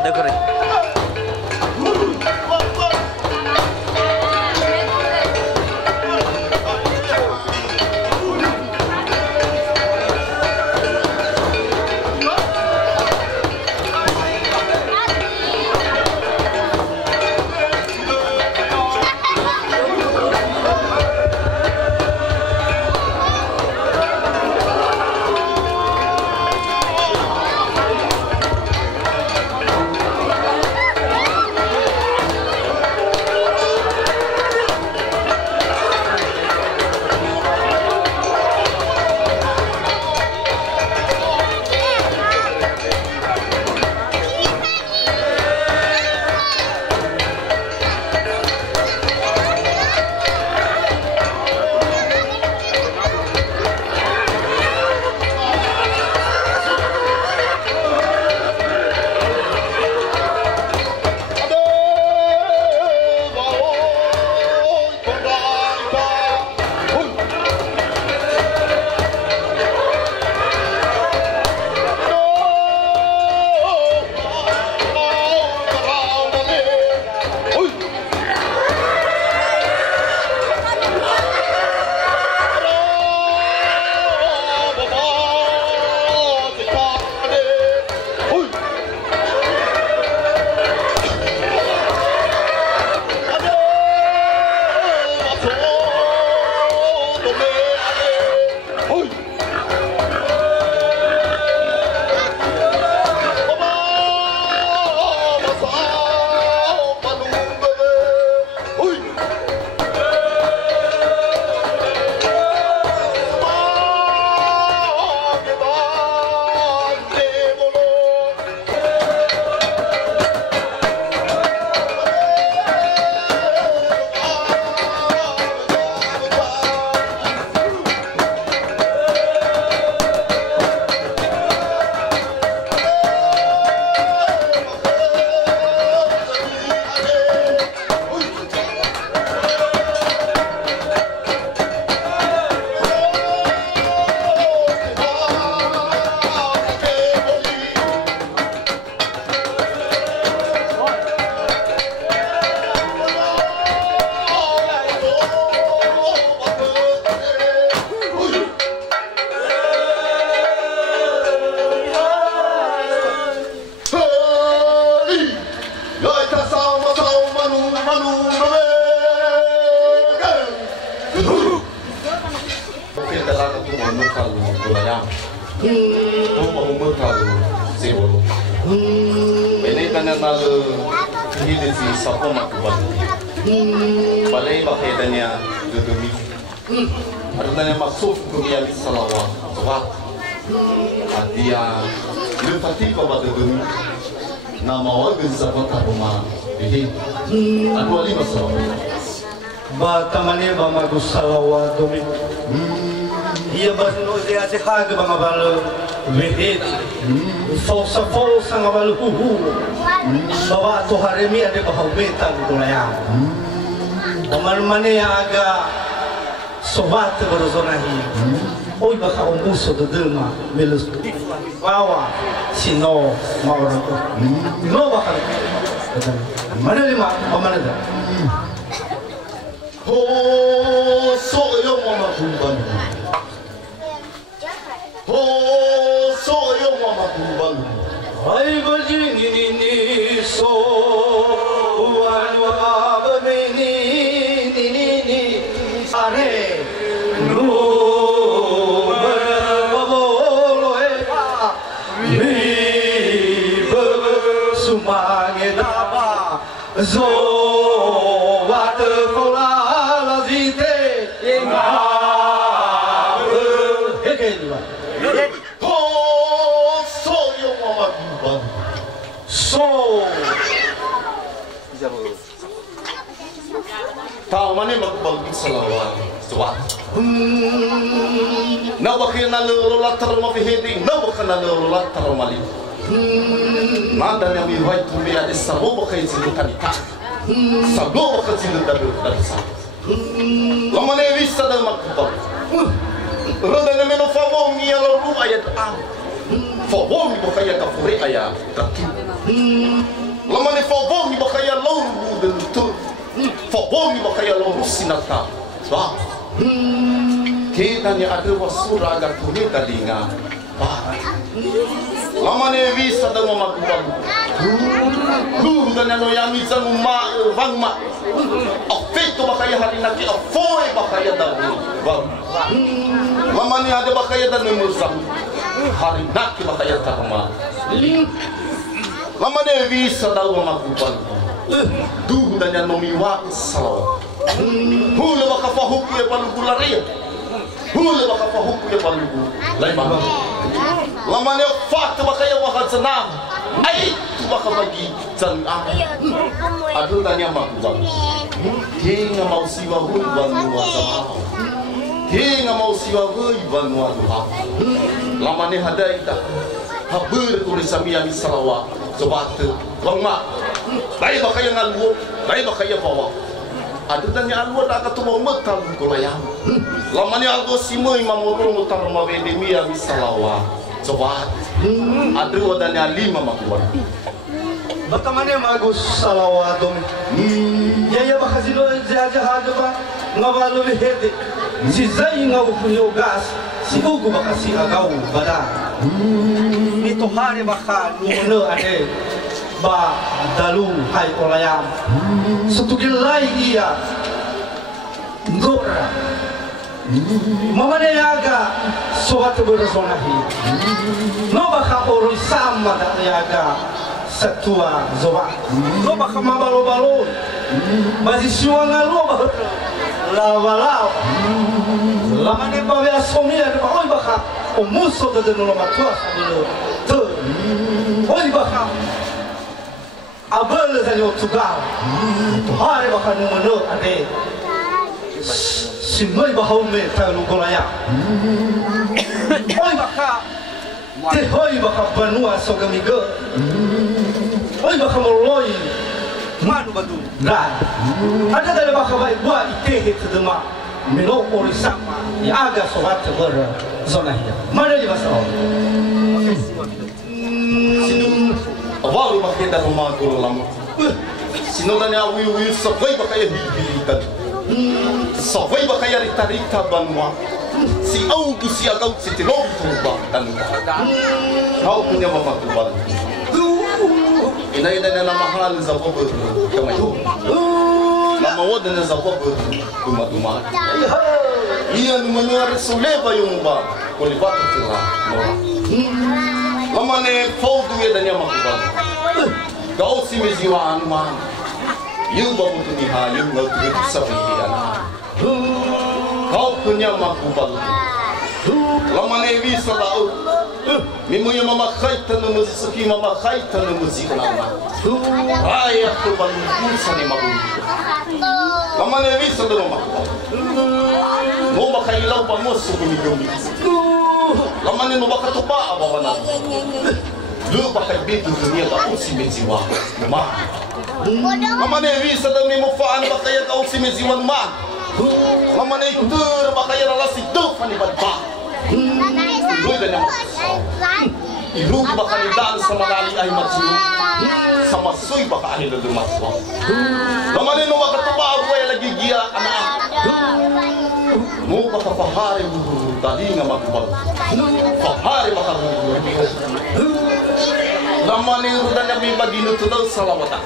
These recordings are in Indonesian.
Ada kering. Balai bakitanya dudumi. Adanya maksud dunia salawat. Sebab dia berarti kau dudumi. Nama warga zaman rumah ini. Aku ali masalah. Batamani bama salawat dumi. Ia basno dia sehat bama balu. Wihid. Fosa ngabalu bawa tu hari ni ada bahawetan tu lah. Amal mana yang agak sobat berzonahi. Oi baka umuso tu derma melus bawa sino mawar tu. No baka. Mana lima mana dah. Oh so yo mama kumban. Oh so yo mama kumban. Ay bajini ni so wanwa bamini ni are no babolo eka ni sumange daba zo wat kola lazite inga hekenwa so tahu mana makbul salawat suat. Nawakin nalulat termafihidi, nawakin nalulat termali. Manda yang miwai tumia di sabu bakai silukan ika, sabu bakai silukan dari sa. Lamane bisa dah makbul. Roda na meno favor mi alo ru ayat am. Favor mi bakaya ka fure ayat kaki. Lama ne favor mi bakaya lo ru del tu. Favor mi bakaya lo ru sinata. Ba. Kita ni ada wasura agar kuni dalinga. Ba. Lama ne visa da mama kubagu. Dan ano yang isa ma bangma. Afeito bakaya hari naki afoy bakaya daw. Ba. Lama ni ada bakaya dan memusam. Hari naki bakaya tarma. Lama ne visa daw mama kubagu. Dan ano miwa salaw. Hula baka pahuku ya palugularia. Hula baka pahuku ya palugu. Lai ba. Lama ne fakta bakaya wakazanam. Ay, tu baka bagi jan adu tanya mak bang. Dia mau siwa hui banua sama. Dia mau siwa hui banua tuha. Lama ne hada ita. Haber tu resami ami salawa. Sobat bang mak. Lai bakaya ngalu, lai bakaya bawa. Adu tanya alu ada katu mau metal kulayam. Lama ne algo simoi mamorong utar mawede mi ami salawa. Sobat. Aduh wadanya 5 makuan. Bagaimana magus salawatong? Ya bakasino jaja haja ba ngawalo hede. Si zai ngaw punyo gas. Si ugu bakasi agaw bada. Ito hari baka nuno ade ba dalu hai olayam. Sutugil lai iya. Ngora. Mamane yaga suatu bersonahi. No baka oro sama da yaga setua zoba. No baka mabalo-balo. Basi suanga lo lawa-lawa. Lamane bawe asomia de oi baka o muso de no matua sabilo. Tu. Oi baka abel zanyo tugal. Hari baka nuno ade. Simoi bahau me talu golaya. Oi baka, te hoi baka banua sogamiga. Oi baka moloi manu batu. Nah, ada dari baka baik buat ite het dema. Mino ori sama ya aga sobat ber zona hiya. Mana di basau? Awal makin dah rumah guru lama. Sino tanya awi sampai baka ya hihikan. Sampai bakaya rita-rita banua. Si au tu si agau si tilong tuba dan kau punya mama tuba. Ina na mahal za bobo kama tu. Nama wadan za bobo tuma. Iya numanuar suleba yung ba. Kulibat tira. Mama ne fau duwe dan mama tuba. Kau si meziwa anuma. Yung babu tu niha, yung ngau tu sabi ana. Kau punya makubal. Lama ne bisa tahu. Mimu yang mama kaitan numuzi suki mama kaitan numuzi nama. Ayah tu balu kursa ni mabu. Lama ne bisa tu makubal. Mo bakailaw pa mo suki gumi. Lama ne mo bakatupa abawana. Lu bakal begitu dunia tak usi meziwa. Ma. Lama ne bisa daw ni mo faan bakaya ka usi meziwan ma. Lama ne tur bakaya lalasi do pani balpa. Lu dan yang ilu bakal dan sama nali ay matsu. Sama sui bakal ahil do matsu. Lama ne no bakatupa ay lagi gia anak. Mo bakal pahari tadi nga makubal. Pahari bakal Lama ni rudan yang bagi nutulau salawata.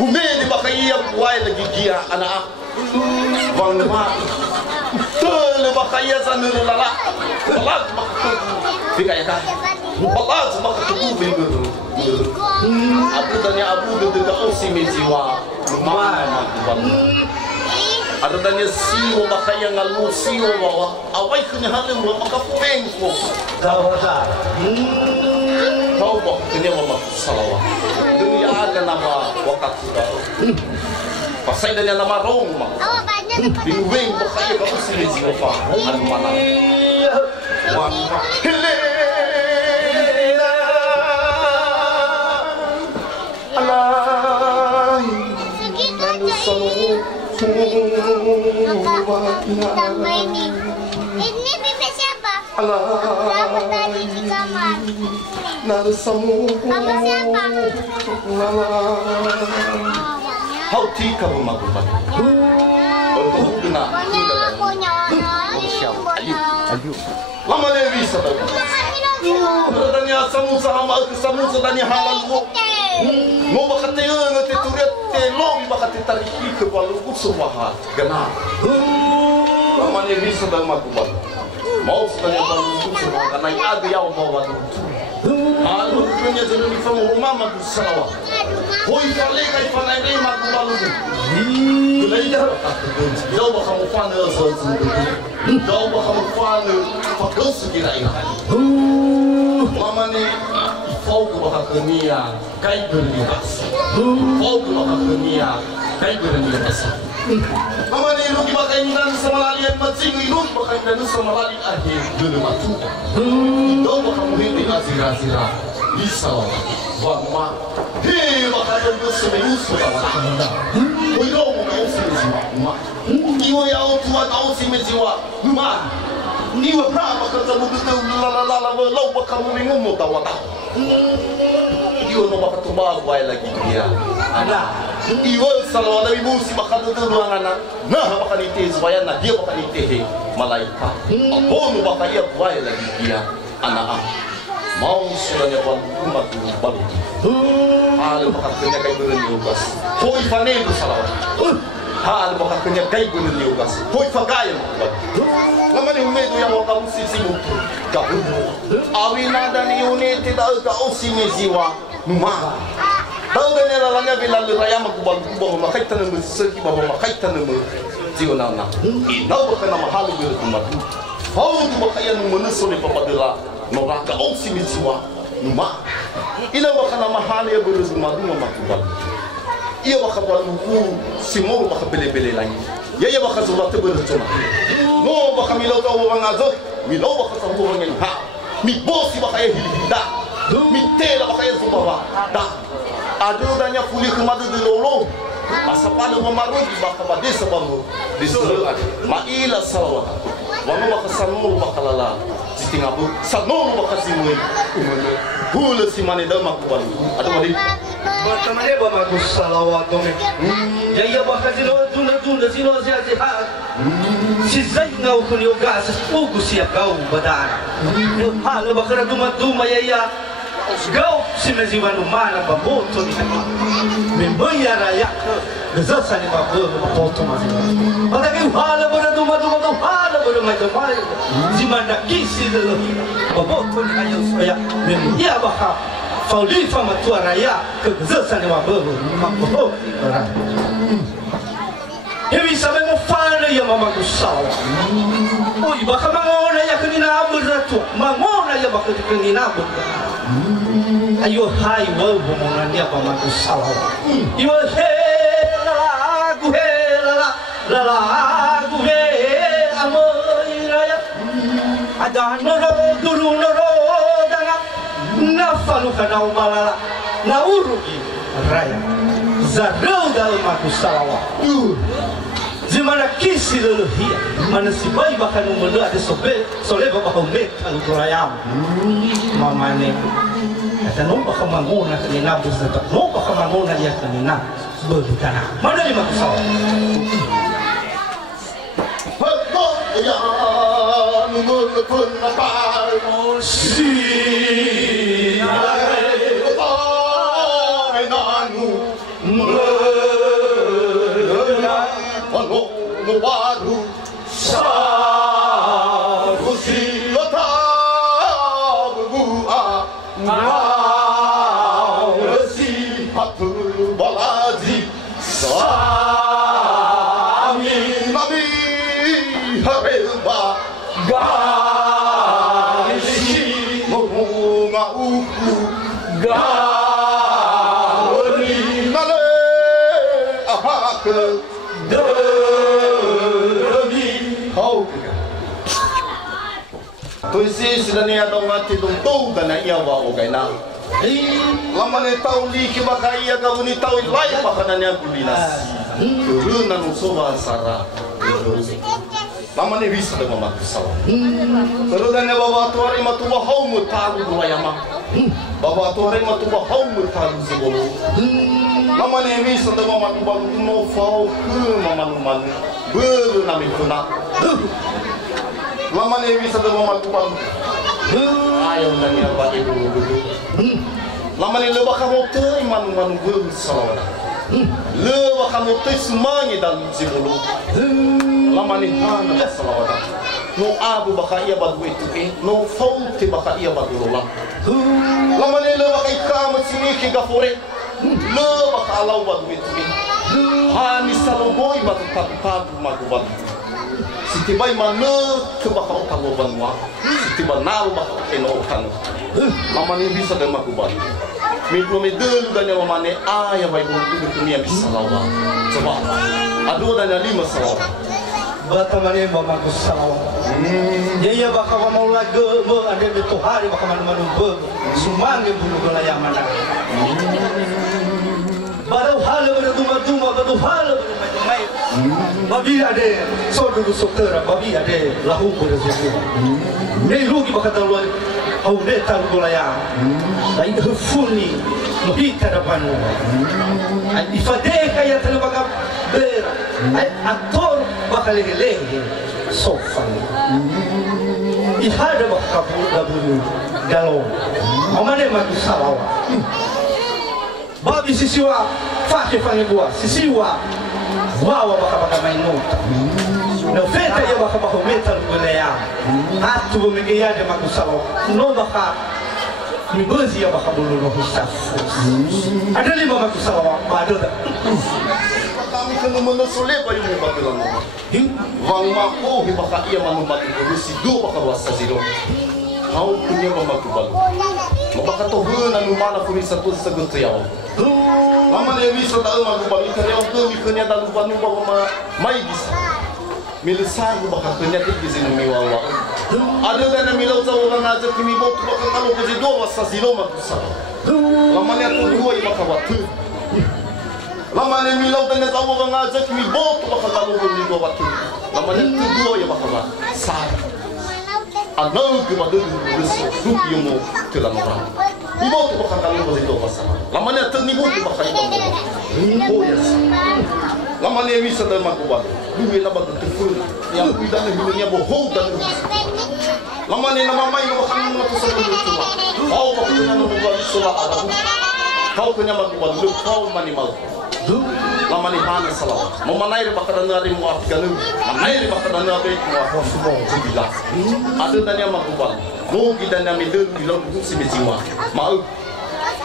Humeni bakaya buai lagi gia anak. Bang ma. Tul bakaya zanur lala. Balat makatu. Fikaya kan. Balat makatu bingur. Abu tanya abu dekat osi mejiwa. Mana makubal. Ada tanya siwa bakaya ngalu siwa bawa. Awai kena halim makapeng ko. Dawada. Kau bak kini mama salawat. Dunia ada nama wakat sudah. Pasai dan nama rong mak. Bingung bakaya kau sini siapa? Anu mana? Wan hele. Allah. Anu selalu. Ini bibisnya Alay narasamu hau tika bumagupat bertuhugna lama lewi sadar bertanya samu sahama ke samu sadanya halal wo mo bakate ngate turete lo bakate tariki ke balu uswaha gana lama lewi sadar magupat mau sadanya balu uswaha gana ada yang bawa tu hal punya jadi famu mama tu salawa hoi fale kai fale ni magubalu Jauh kamu fana jauh kamu fana pakai segera ini. Mama ni fokus bahas dunia, kai berlibat. Fokus bahas dunia, kai berlibat. Mama ni lu dipakai dan sama lalian macing lu pakai dan sama lali akhir dulu matu. Jauh kamu hindi azira bisa. Wama, hei makanya bersemedi semua. Kau mau semua, Iwa yang tua tahu semua, rumah. Iwa berapa kerja betul lala lau kamu bingung mau tahu tak? Iwa mau makan tumbal baik lagi dia. Anak, Iwa selalu ada ibu si makan betul ruangan anak. Nah makan itu supaya nak dia makan itu malaikat. Apa mau makan dia baik lagi dia anak. Mau sudahnya umat baru. Hal bakatnya kay bener yugas. Hoy panen salawat. Hal bakatnya kay bener yugas. Hoy fagaya mo. Naman yung medo yang wakam sisimu. Kabu. Awina dan unit tidak ka osimiziwa. Numa. Tahu dan lalanya bila raya makubal kubah makaitan ng sirki baba makaitan ng jiwa na. Inaw ba kana mahal bener umat. How tu bakayan mo menusuli papadela. Mereka optimisme, numa. Ina bakal nama hal yang berusaha madu makubal. Ia bakal balu simul bakal beli lagi. Ya bakal surat berusaha. No bakal milau tahu orang azok, milau bakal tahu orang yang ha. Mi bos bakal hilang. Mi tela bakal subah. Dah. Ada danya kulit kemadu di lolo. Asal pada memarut bakal pada sebab di seluruh. Mailah salawat. Wanu bakal sanul bakal lala. Tinggal bu, sanul bakal simui. Hula si mana dah makubal. Ada mana? Berteman dia bagus salawat dong. Jadi bakal jula sino sihat. Si Zainal kun yoga sepugu siap kau badan. Hal bakal duma ya. Kau si meziwan mana baboto ni. Membayar raya. Gezasan ni baboto masih. Pada kau hal bakal duma hal bakal mai. Si mana kisi dulu. Baboto ni ayo saya. Membayar bakal. Fauli fama tua raya kegezasan ni baboto. Hewi sampai mau fana ya mama kusau. Oh iba kamangona ya kanina beratu. Mangona ya bakal kanina ber. Ayo hai wau bomongan dia mama kusau. Iba lagu amoy raya. Ada noro duru noro dangap. Nafalu kanau malala. Naurugi raya. Zarau dalam aku salawat. Zimana kisi leluhia. Mana si bayi bahkan umur ada soleh bapak umet kalau kurayam. Mama ni. Kata nomba kemangona kanina berzetak. Nomba kemangona ia kanina berbukanah. Mana lima aku salawat. Betul ya numur pun apa si. Baru sahusi letak buah resi hatul balaji sami nabi hareba gaisi munga uku gawri nale ahak tu isi sedania dong mati dong tu kana ia wa o kaina. Lama ne tau li ki bakai ia ka uni tau lai pakananya kulinas. Turuna nusoba sara. lama ne bisa dengan matu salah. Terudahnya bawa tuari matu bahau mutalu dua yama. Bawa tuari matu bahau mutalu sebulu. Lama ne bisa dengan matu balu no fau ke mama baru nami kuna. Lama ne bisa dengan matu balu. Ayo nanya apa ibu dulu. Lama ne lebah kamu tu manu baru salah. Lebah kamu tu semuanya dalam sebulu. Lama ni hana salawat. No abu baka iya badu itu no faute baka iya badu lola. Lama ni le baka ikama sini ke gafore. Le baka alau badu itu hani saloboi badu tatu magu badu. Sitibai mana ke baka otago banwa. Sitibai nalu baka eno otano. Lama ni bisa dengan magu badu. Mikro medel dan yang mana ayah baik untuk dunia bisa salawat. Coba adu dan 5 salawat. Batamane mamaku salah. Ya baka mau lagi ada betul hari baka mana sumange bulu gelaya mana. Baru hal berduma baru hal bermain. Babi ada saudara saudara babi ada lahu berjaya. Nei rugi baka tahu au beta gelaya. Lain hufuni mohita depan. Ifadeh kaya terbaga ber. Aktor bakal lehe sofa. Ihada bakal kabur galau. Amane matu salah. Babi sisiwa fake fange buah sisiwa wawa bakal main nota. No feta ya bakal metal golea. Atu megeya de matu salah. No bakal mibozi ya bakal bulu no hustaf. Ada 5 matu salah ada. Kami kena menesoleh bayu membatulan. Wang mako hibaka ia manubati polisi do baka wasa zero. Hau punya mamatu balu. Mabaka tohun anu mana polisi satu seguntu yau. Lama ne bisa tahu magu balu kaya untuk mikirnya dalu banu bawa mai bisa. Milisan baka kenya tinggi zinu miwawa. Ada dana milau tahu orang aja kimi botu baka kalau kuzi do wasa zero magusa. Lama ne tu dua ibaka watu. Lama ni milau dan tahu orang ajak mi bot bakal lalu beri dua waktu. Lama ni tu dua ya bakal sah. Anak ke badu besok rupi yang mau telah orang. Ibu tu bakal lalu beri dua masa. Lama ni tu ni bot bakal ibu. Oh ya. Lama ni bisa dalam aku buat. Dua nak batu terful. Yang tidak ni dunia bohong dan. Lama ni nama mai bakal matu sebelum itu. Kau bakal nama buat solat ada. Kau punya magu buat lu kau mani mal. Lama ni hana salah. Memanai bakal nari muaf ganu. Manai bakal nari muaf semua jibilas. Ada tanya makubal. Mau kita nami dulu bilang si mejiwa. Mau.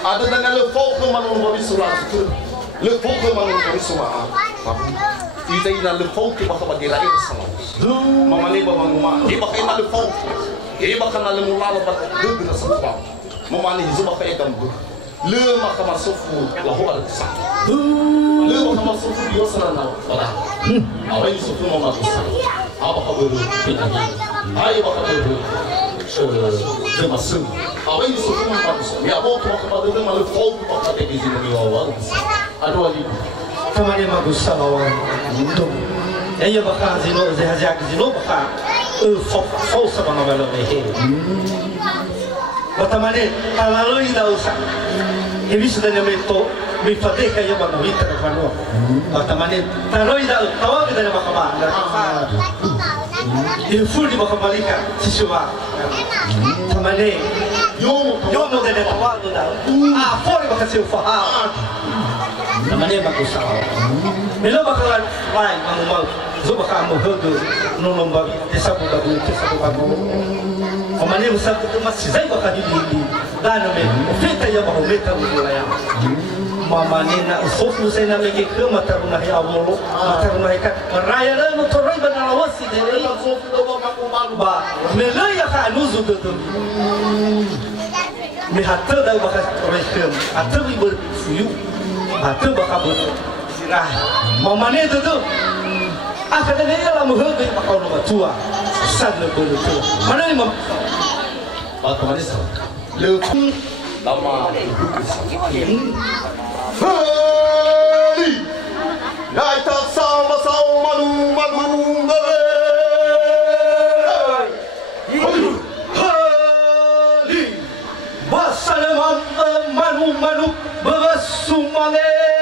Ada tanya lefok ke mana orang bisulah itu. Lefok ke mana orang bisulah. Kita ina lefok ke bakal bagi rakyat salah. Memanai bawa rumah. Dia bakal ina lefok. Dia bakal nali mulala bakal dulu salah. Memanai zuba kayak gambu. Le mahkamah sufu lahu al-kisah. Le mahkamah sufu biasa nak pada. Apa ini sufu mahkamah kisah? Apa kabar pinahi? Ayo apa kabar? Jemasun. Apa ini sufu mahkamah kisah? Ya bawa mahkamah itu malu fau pakai di sini awal. Aduh ali. Kemana bagus sahawan? Untung. Ya bakal zino zehajak zino bakal fau sama nama lehe. Batamane kalau tidak usah. Ini sudah nyemeto mifadeh kaya bang wita na kano. Batamane kalau tidak tahu kita nak kabar. Ini full di bawah malika siswa. Tamane yo mo dari tawa tu dah. Full di bawah siswa. Tamane bagus sahaja. Melo bakalan lain mau zuba kamu hadu nolong bagi desa bagu. Omane usap itu masih zai bakal di dano me ofita ya bahu meta mulaya. Mama ni na usofu saya na lagi ke mata rumah ya Allah mata rumah ikat meraya lah motorai bana lawasi deh. Usofu tu bapak malu ba. Melaya ka anuzu tu. Me hatta dah bakal rekem. Hatta berfuyu. Hatta bakal bersirah. Mama ni tu. Akhirnya dia lah muhagi bakal rumah tua. Sadle betul. Mana ni mam? Bapak mana sah? Lepas lama Hei, ya tak sama malu. manuk beresumane